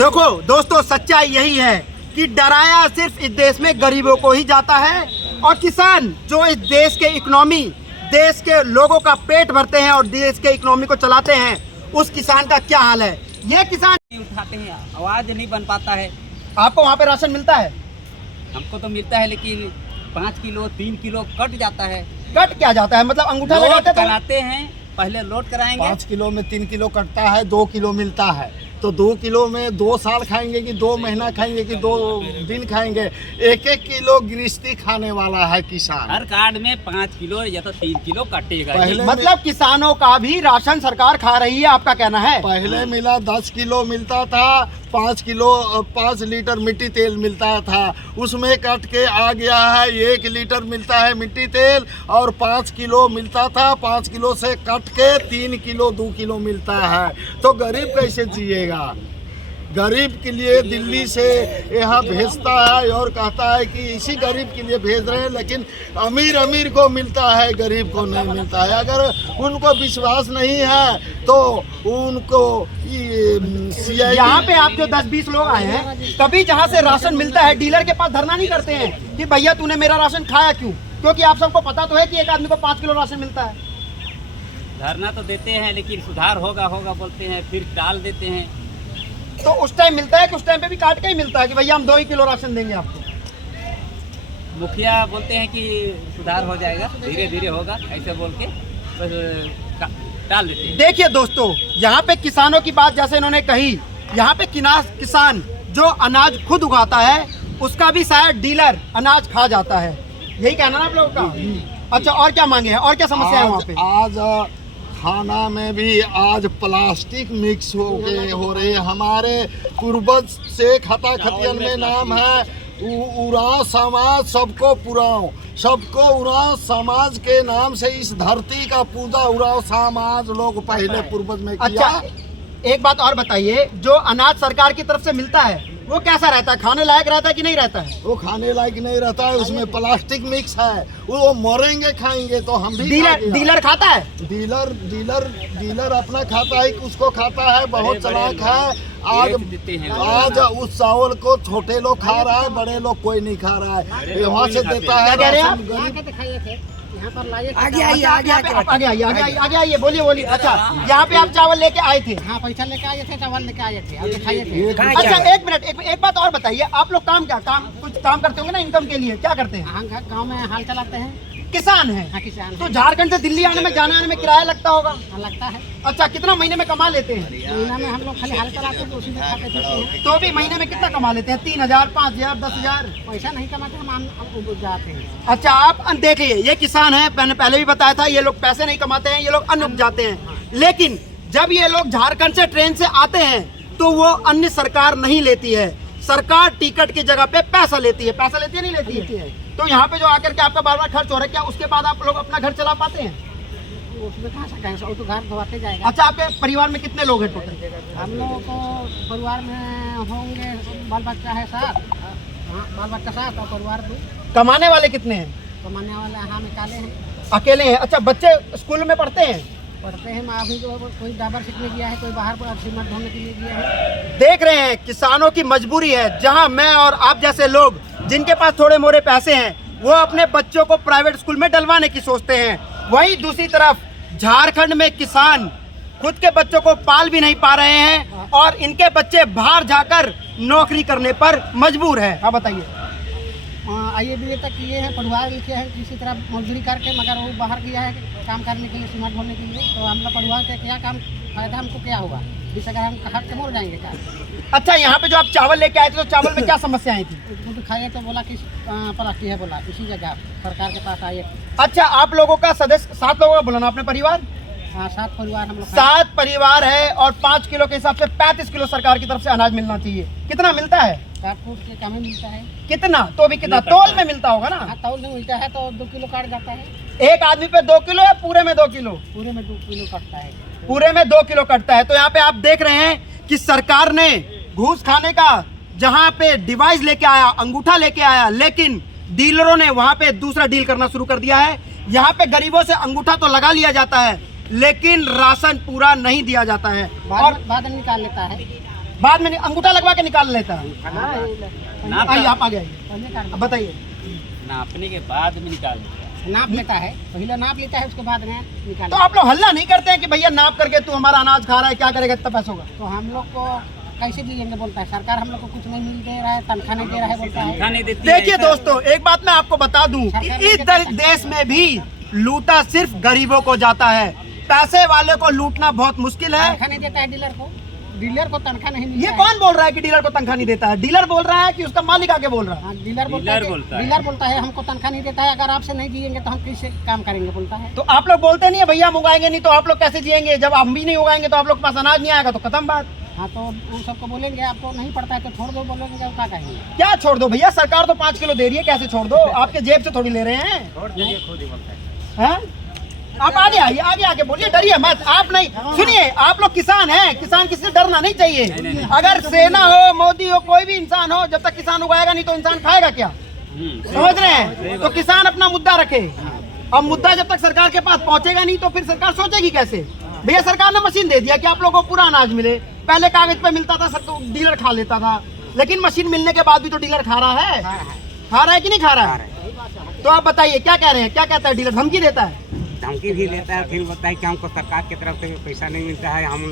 देखो दोस्तों, सच्चाई यही है कि डराया सिर्फ इस देश में गरीबों को ही जाता है, और किसान जो इस देश के इकोनॉमी, देश के लोगों का पेट भरते हैं और देश के इकोनॉमी को चलाते हैं, उस किसान का क्या हाल है। ये किसान उठाते हैं, आवाज नहीं बन पाता है। आपको वहाँ पे राशन मिलता है? हमको तो मिलता है, लेकिन 5 किलो 3 किलो कट जाता है। कट क्या जाता है? मतलब अंगूठा लोड लगाते तो कराते हैं, पहले लोड कराएंगे। 5 किलो में 3 किलो कटता है, 2 किलो मिलता है। तो 2 किलो में 2 साल खाएंगे कि 2 महीना खाएंगे कि 2 दिन खाएंगे? 1-1 किलो गृहस्थी खाने वाला है किसान। हर कार्ड में 5 किलो या तो 3 किलो कटेगा। पहले मतलब किसानों का भी राशन सरकार खा रही है, आपका कहना है? पहले मिला 10 किलो मिलता था, 5 लीटर मिट्टी तेल मिलता था, उसमें कट के आ गया है 1 लीटर मिलता है मिट्टी तेल, और 5 किलो मिलता था, 5 किलो से कट के 3 किलो 2 किलो मिलता है। तो गरीब कैसे जिएगा? गरीब के लिए दिल्ली से यहाँ भेजता है और कहता है कि इसी गरीब के लिए भेज रहे हैं, लेकिन अमीर को मिलता है, गरीब को नहीं मिलता है। अगर उनको विश्वास नहीं है तो उनको यहाँ पे आप जो 10-20 लोग आए हैं, कभी जहाँ से राशन मिलता है डीलर के पास धरना नहीं करते हैं कि भैया तूने मेरा राशन खाया क्यों? क्योंकि आप सबको पता तो है कि एक आदमी को 5 किलो राशन मिलता है। धरना तो देते हैं, लेकिन सुधार होगा बोलते हैं, फिर टाल देते हैं। तो उस टाइम मिलता है कि उस टाइम पे भी काट के ही मिलता है कि भैया हम 2 ही किलो राशन देंगे आपको? मुखिया बोलते हैं कि सुधार हो जाएगा, धीरे धीरे होगा, ऐसे बोल के बस टाल देते हैं। देखिए दोस्तों, यहाँ पे किसानों की बात जैसे इन्होंने कही, यहाँ पे किसान जो अनाज खुद उगाता है उसका भी शायद डीलर अनाज खा जाता है। यही कहना ना आप लोगों का? अच्छा, और क्या मांगे हैं, और क्या समस्या है वहाँ पे? आज खाना में भी आज प्लास्टिक मिक्स हो रही है। हमारे पूर्वज से खता खतियन में नाम है उरांव समाज, सबको पुराओ, सबको उरांव समाज के नाम से इस धरती का पूजा उरांव समाज लोग पहले पूर्वज में किया। अच्छा, एक बात और बताइए, जो अनाज सरकार की तरफ से मिलता है वो कैसा रहता है? खाने लायक रहता है कि नहीं रहता है? वो खाने लायक नहीं रहता है, उसमें प्लास्टिक मिक्स है। वो मरेंगे खाएंगे तो हम भी डीलर खाता है? डीलर अपना खाता है, उसको खाता है, बहुत चालाक है। आज उस चावल को छोटे लोग खा रहा है, बड़े लोग कोई नहीं खा रहा है, वहाँ से देता है। क्या कह रहे हैं आप? आगे आइए, बोलिए। अच्छा, यहाँ पे आप चावल लेके आए थे? हाँ, पैसा लेके आए थे, चावल लेके आए थे, अब दिखाइए थे। अच्छा, एक मिनट, एक बात और बताइए, आप लोग कुछ काम करते होंगे ना इनकम के लिए? क्या करते हैं? हाँ, गाँव में हाल चलाते हैं। किसान है? हाँ, किसान। तो झारखंड से दिल्ली आने में, जाने आने में किराया लगता होगा? हाँ, लगता है। अच्छा, कितना महीने में कमा लेते हैं? महीना में हम लोग खाली हाल चलाते हैं, तो उसी में खाते पीते हैं। तो भी महीने में कितना कमा लेते हैं? 3,000, 5,000, 10,000? पैसा नहीं कमाते, हम जाते हैं। अच्छा, आप देखिए, ये किसान है, मैंने पहले भी बताया था, ये लोग पैसे नहीं कमाते हैं, ये लोग अन्न उपजाते हैं। लेकिन जब ये लोग झारखंड से ट्रेन से आते हैं तो वो अन्न सरकार नहीं लेती है, सरकार टिकट की जगह पे पैसा लेती है। पैसा लेती है, नहीं लेती है? तो यहाँ पे जो आकर के आपका बार खर्च हो रहा है, क्या उसके बाद आप लोग अपना घर चला पाते हैं? उसमें कहाँ से कहें, तो घर धोते जाएगा। अच्छा, आपके परिवार में कितने लोग हैं टोटल? हम लोगों को परिवार में होंगे, बाल बच्चा है 7, बाल बच्चा 7 और परिवार 2। कमाने वाले कितने हैं? कमाने वाले हम अकेले हैं। अकेले हैं? अच्छा, बच्चे स्कूल में पढ़ते हैं? पढ़ते हैं। अभी जो कोई डाबर सीखने गया है, कोई बाहर पर सीमेंट ढोने के लिए गया है। देख रहे हैं, किसानों की मजबूरी है। जहां मैं और आप जैसे लोग जिनके पास थोड़े मोरे पैसे हैं, वो अपने बच्चों को प्राइवेट स्कूल में डलवाने की सोचते हैं। वहीं दूसरी तरफ झारखंड में किसान खुद के बच्चों को पाल भी नहीं पा रहे हैं और इनके बच्चे बाहर जाकर नौकरी करने पर मजबूर है। हाँ, बताइए। IABA तक किए हैं, पढ़ुआर लिखे हैं किसी तरह मजदूरी करके, मगर वो बाहर गया है काम करने के लिए, सीमेंट ढोने के लिए। तो हम लोग पढ़ुआर के क्या काम फायदा, हमको क्या होगा? इस अगर हम कहा के मर जाएंगे क्या? अच्छा, यहाँ पे जो आप चावल लेके आए थे, तो चावल में क्या समस्याएं थी? उसको दिखाइए तो बोला कि प्लास्टिक है, बोला इसी जगह सरकार के पास आइए। अच्छा, आप लोगों का सदस्य 7 लोगों का बोला ना अपने परिवार? हाँ, 7 परिवार हम लोग। 7 परिवार है और 5 किलो के हिसाब से 35 किलो सरकार की तरफ से अनाज मिलना चाहिए। कितना मिलता है? काटफूट के कम ही मिलता है। कितना? तो भी कितना तौल में मिलता होगा ना? हाँ, तौल में मिलता है तो 2 किलो काट जाता है। एक आदमी पे 2 किलो या पूरे में 2 किलो? पूरे में 2 किलो कटता है। पूरे में 2 किलो कटता है। तो यहाँ पे आप देख रहे हैं कि सरकार ने घूस खाने का जहाँ पे डिवाइस लेके आया, अंगूठा लेके आया, लेकिन डीलरों ने वहाँ पे दूसरा डील करना शुरू कर दिया है। यहाँ पे गरीबों से अंगूठा तो लगा लिया जाता है, लेकिन राशन पूरा नहीं दिया जाता है और बाद में निकाल लेता है। बाद में अंगूठा लगवा के निकाल लेता है। आइए आप आगे आइए, पहले कर अब बताइए। नापने के बाद में निकाल नाप लेता है, पहले नाप लेता है, उसके बाद में निकाल। तो आप लोग हल्ला नहीं करते हैं कि भैया नाप करके तू हमारा अनाज खा रहा है, क्या करेगा इतना पैसों का? तो हम लोग को कैसे दिएंगे बोलता है, सरकार हम लोग को कुछ नहीं मिल दे रहा है, तनख्वाह नहीं दे रहा है बोलता है। नहीं देती है। देखिए दोस्तों, एक बात मैं आपको बता दूं कि इस देश में भी लूटा सिर्फ गरीबों को जाता है, पैसे वाले को लूटना बहुत मुश्किल है। तनख्वाह नहीं देता है डीलर को तनख्वाह नहीं मिलता ये है। कौन बोल रहा है कि डीलर को तनख्वाह नहीं देता है? डीलर बोल रहा है कि उसका मालिक आके बोल रहा है? हाँ, डीलर बोलता है हमको तनख्वाह नहीं देता है, अगर आपसे नहीं दिएंगे तो हम कैसे काम करेंगे बोलता है। तो आप लोग बोलते नहीं है भैया हम उगाएंगे नहीं तो आप लोग कैसे जिएंगे? जब हम भी नहीं उगाएंगे तो आप लोग के पास अनाज नहीं आएगा तो खत्म बात। हाँ, तो उन सबको बोलेंगे आपको नहीं पड़ता है तो छोड़ दो, बोलेंगे तो क्या कहेंगे। क्या छोड़ दो भैया, सरकार तो 5 किलो दे रही है, कैसे छोड़ दो? आपके जेब से थोड़ी ले रहे हैं, हैं? आप आगे आइए, आगे आके बोलिए, डरिए मत। आप नहीं, सुनिए, आप लोग किसान हैं, किसान किसी से डरना नहीं चाहिए। अगर सेना हो, मोदी हो, कोई भी इंसान हो, जब तक किसान उगाएगा नहीं तो इंसान खाएगा क्या? समझ रहे हैं? तो किसान अपना मुद्दा रखे। अब मुद्दा जब तक सरकार के पास पहुंचेगा नहीं तो फिर सरकार सोचेगी कैसे? भैया सरकार ने मशीन दे दिया कि आप लोगों को पूरा अनाज मिले। पहले कागज पे मिलता था, सब तो डीलर खा लेता था, लेकिन मशीन मिलने के बाद भी तो डीलर खा रहा है। खा रहा है कि नहीं खा रहा है? तो आप बताइए क्या कह रहे हैं, क्या कहता है डीलर? धमकी देता है? धमकी भी लेता है, फिर बोलता है कि हमको सरकार की तरफ से पैसा नहीं मिलता है, हम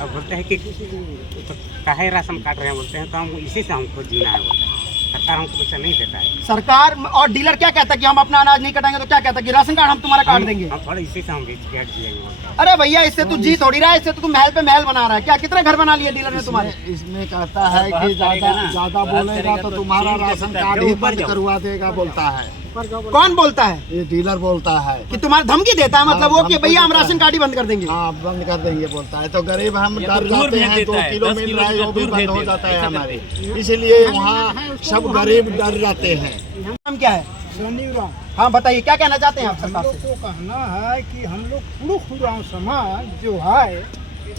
अब बोलते हैं कि तो काहे राशन काट रहे हैं बोलते हैं, तो हम इसी से हमको जीना है बोलते हैं, सरकार हमको पैसा नहीं देता है। सरकार और डीलर क्या कहता है कि हम अपना अनाज नहीं कटाएंगे तो क्या कहता है कि राशन कार्ड हम तुम्हारा काट देंगे? हम थोड़ा इसी से हम बेच के जिएंगे बोलते हैं। अरे भैया इससे तू जी थोड़ी रहा है, इससे तो तू महल पे महल बना रहा है। क्या कितने घर बना लिए डीलर ने तुम्हारे? इसमें कहता है कि ज्यादा बोलेगा तो तुम्हारा राशन कार्ड ही बंद करवा देगा बोलता है। कौन बोलता है? ये डीलर बोलता है कि तुम्हारा धमकी देता है, मतलब वो कि भैया हम राशन कार्ड ही बंद कर देंगे। हाँ, बंद कर देंगे बोलता है। तो गरीब हम डर जाते हैं, 2 किलो मिल रहा है वो भी बंद हो जाता है हमारे, इसलिए वहाँ सब गरीब डर जाते हैं। नाम क्या है? शनिवार हाँ बताइए, क्या कहना चाहते हैं आप हम सरकार लोग से? को कहना है कि हम लोग पुरुष समाज जो है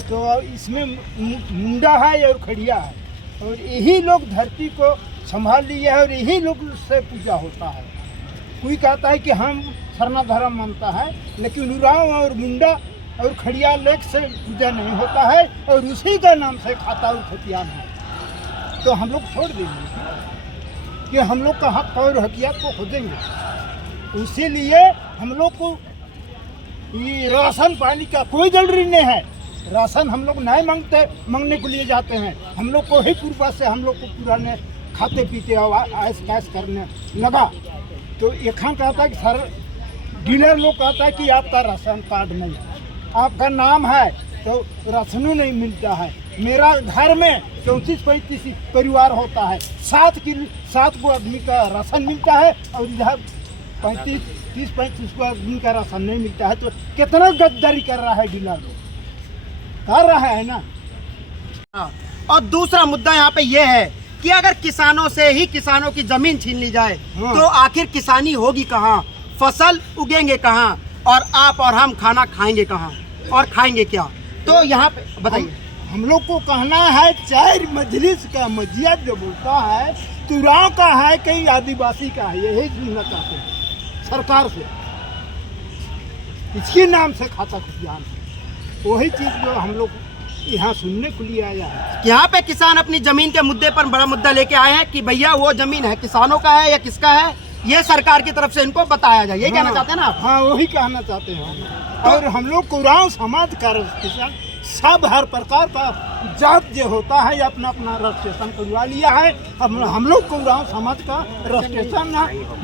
तो इसमें मुंडा है और खड़िया है, और यही लोग धरती को संभाल लिए है और यही लोग से पूजा होता है। कोई कहता है कि हम सरना धर्म मानता है, लेकिन उराव और मुंडा और खड़िया लेख से पूजा नहीं होता है और उसी का नाम से खाता और खतियान है। तो हम लोग छोड़ देंगे कि हम लोग का हक और हकियात को खोजेंगे। इसीलिए हम लोग को ये राशन पानी का कोई जरूरी नहीं है। राशन हम लोग नहीं मांगने के लिए जाते हैं, हम लोग को ही पूर्वा से हम लोग को पुराने खाते पीते ऐश कैश करने लगा। तो यहाँ कहता है कि सर डीलर लोग कहता है कि आपका राशन कार्ड नहीं है, आपका नाम है तो राशनों नहीं मिलता है। मेरा घर में 34-35 परिवार होता है, 7 को आदमी का राशन मिलता है और इधर 30-35 को आदमी का राशन नहीं मिलता है। तो कितना गद्दारी कर रहा है डीलर लोग, कर रहा है ना। और दूसरा मुद्दा यहाँ पे ये है कि अगर किसानों से ही किसानों की जमीन छीन ली जाए तो आखिर किसानी होगी कहाँ, फसल उगेंगे कहाँ, और आप और हम खाना खाएंगे कहाँ और खाएंगे क्या? तो यहाँ पे बताइए। हम लोग को कहना है 4 मजलिस का मजिया जो बोलता है तुराव का है कहीं आदिवासी का है, यही सुनना चाहते हैं सरकार से। इसके नाम से खाता खुशियान है, वही चीज़ जो हम लोग यहाँ सुनने के लिए आया है। यहाँ पे किसान अपनी जमीन के मुद्दे पर बड़ा मुद्दा लेके आए हैं कि भैया वो जमीन है किसानों का है या किसका है, ये सरकार की तरफ से इनको बताया जाए। ये कहना चाहते हैं ना आप? हाँ, वही कहना चाहते हैं। और हम लोग कुरान समाज का किसान सब हर प्रकार का जात जो होता है अपना अपना रजिस्ट्रेशन करवा लिया है। हम लोग कुरान समाज का रजिस्ट्रेशन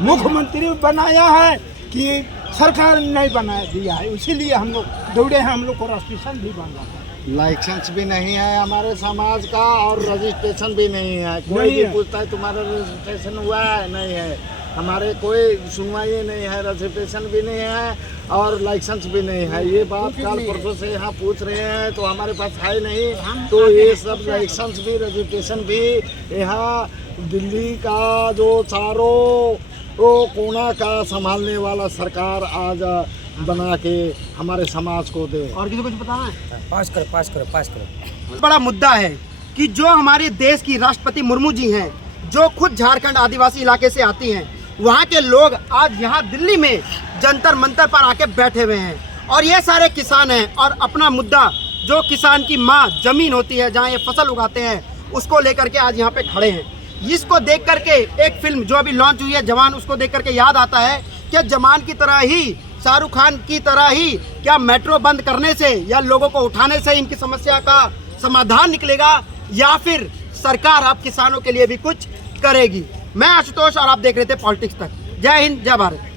मुख्यमंत्री बनाया है कि सरकार ने नहीं बना दिया है, इसीलिए हम लोग दौड़े हैं, हम लोग को रजिस्ट्रेशन भी बनवा है। लाइसेंस भी नहीं है हमारे समाज का और रजिस्ट्रेशन भी नहीं है। कोई भी पूछता है तुम्हारा रजिस्ट्रेशन हुआ है? नहीं है। हमारे कोई सुनवाई नहीं है, रजिस्ट्रेशन भी नहीं है और लाइसेंस भी नहीं है। ये बात कल परसों से यहाँ पूछ रहे हैं तो हमारे पास है नहीं। तो ये सब लाइसेंस भी रजिस्ट्रेशन भी यहाँ दिल्ली का जो चारों कोना का संभालने वाला सरकार आज बना के हमारे समाज को दे। और किसी को कुछ बताना है? पास करो। बड़ा मुद्दा है कि जो हमारे देश की राष्ट्रपति मुर्मू जी हैं, जो खुद झारखंड आदिवासी इलाके से आती हैं, वहाँ के लोग आज यहाँ दिल्ली में जंतर मंतर पर आके बैठे हुए हैं और ये सारे किसान हैं और अपना मुद्दा जो किसान की माँ जमीन होती है, जहाँ ये फसल उगाते हैं, उसको लेकर के आज यहाँ पे खड़े हैं। इसको देख करके एक फिल्म जो अभी लॉन्च हुई है जवान, उसको देख करके याद आता है कि जवान की तरह ही, शाहरुख खान की तरह ही क्या मेट्रो बंद करने से या लोगों को उठाने से इनकी समस्या का समाधान निकलेगा, या फिर सरकार अब किसानों के लिए भी कुछ करेगी। मैं आशुतोष और आप देख रहे थे पॉलिटिक्स तक। जय हिंद, जय भारत।